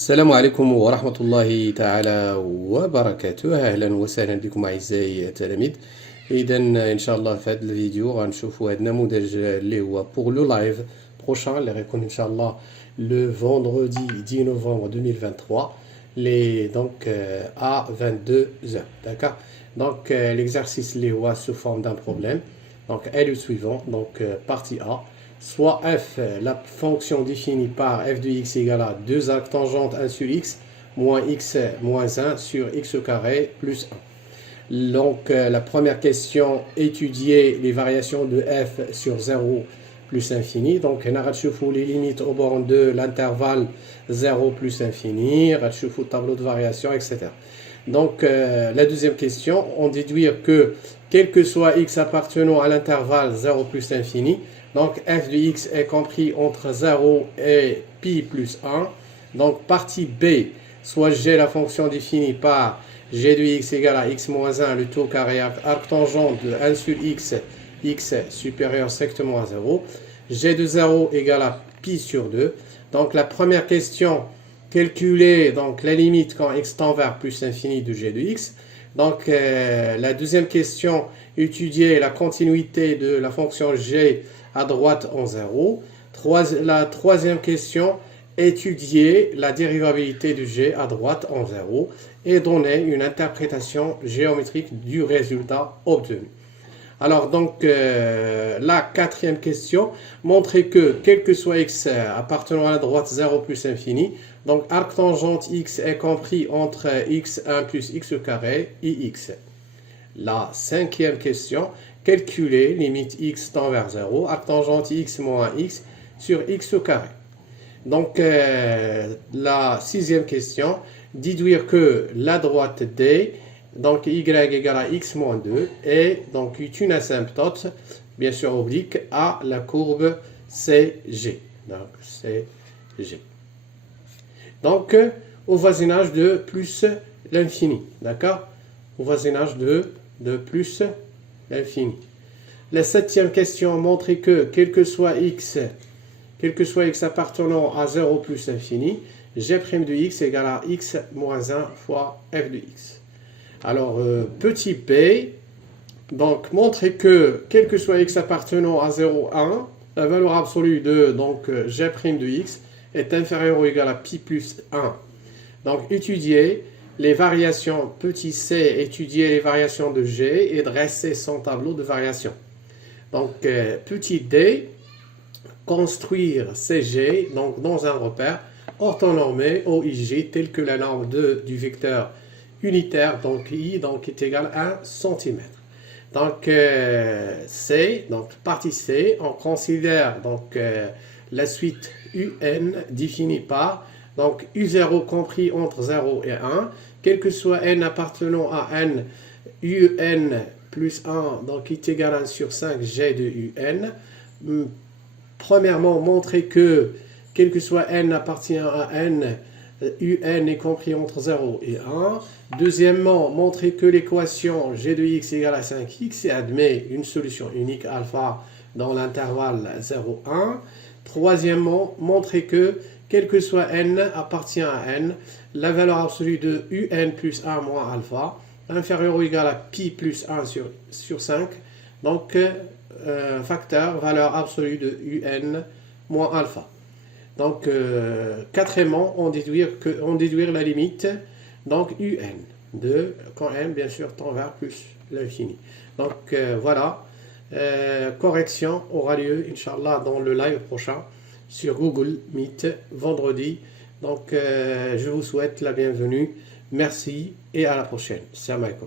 السلام عليكم ورحمة الله تعالى وبركاته. أهلا وسهلا بكم أعزائي التلاميذ. إذا إن شاء الله في هذا الفيديو غنشوفوا هذا النموذج اللي هو pour le live prochain اللي غيكون إن شاء الله le vendredi 10 novembre 2023 donc à 22h. D'accord. Donc l'exercice اللي هو sous forme d'un problème donc est le suivant. Donc partie A. Soit f, la fonction définie par f de x égale à 2 arctangentes 1 sur x moins x moins 1 sur x au carré plus 1. Donc la première question, étudier les variations de f sur 0 plus infini. Donc on a les limites au bornes de l'intervalle 0 plus infini, le tableau de variation, etc. Donc la deuxième question, on déduit que quel que soit x appartenant à l'intervalle 0 plus infini, donc f de x est compris entre 0 et pi plus 1. Donc partie B, soit g la fonction définie par g de x égale à x moins 1, le taux carré arctangente de 1 sur x, x supérieur strictement à 0. G de 0 égale à pi sur 2. Donc la première question, calculer donc la limite quand x tend vers plus infini de g de x. Donc la deuxième question, étudier la continuité de la fonction g à droite en 0. La troisième question, étudier la dérivabilité de g à droite en 0 et donner une interprétation géométrique du résultat obtenu. Alors donc la quatrième question, montrer que quel que soit x appartenant à la droite 0 plus infini, donc arctangente x est compris entre x1 plus x au carré ix. La cinquième question, calculer limite x tend vers 0, arctangente x moins x sur x au carré. Donc la sixième question, déduire que la droite D, donc y égale à x moins 2, est donc une asymptote, bien sûr oblique, à la courbe CG. Donc CG. Donc au voisinage de plus l'infini, d'accord? Au voisinage de plus l'infini. La septième question, montrer que quel que soit x appartenant à 0 plus infini, g' de x égale à x moins 1 fois f de x. Alors, petit p, donc montrer que quel que soit x appartenant à 0, 1, la valeur absolue de donc g' de x est inférieure ou égale à pi plus 1. Donc, étudier les variations, petit c, étudier les variations de g et dresser son tableau de variation. Donc, petit d, construire CG donc dans un repère orthonormé OIG tel que la norme du vecteur unitaire, donc I donc, est égal à 1 cm. Donc, C, donc partie C, on considère donc la suite UN définie par donc U0 compris entre 0 et 1, quel que soit n appartenant à n, un plus 1, donc est égal à 1 sur 5 g de un. Premièrement, montrer que quel que soit n appartient à n, un est compris entre 0 et 1. Deuxièmement, montrer que l'équation g de x égale à 5x et admet une solution unique alpha dans l'intervalle 0, 1. Troisièmement, montrer que quel que soit n appartient à n, la valeur absolue de un plus 1 moins alpha, inférieur ou égal à pi plus 1 sur 5, donc facteur valeur absolue de un moins alpha. Donc quatrièmement, on déduire la limite, donc un, de quand n bien sûr tend vers plus l'infini. Donc voilà, correction aura lieu, Inch'Allah, dans le live prochain sur Google Meet vendredi. Donc je vous souhaite la bienvenue. Merci et à la prochaine. Salam alaikum.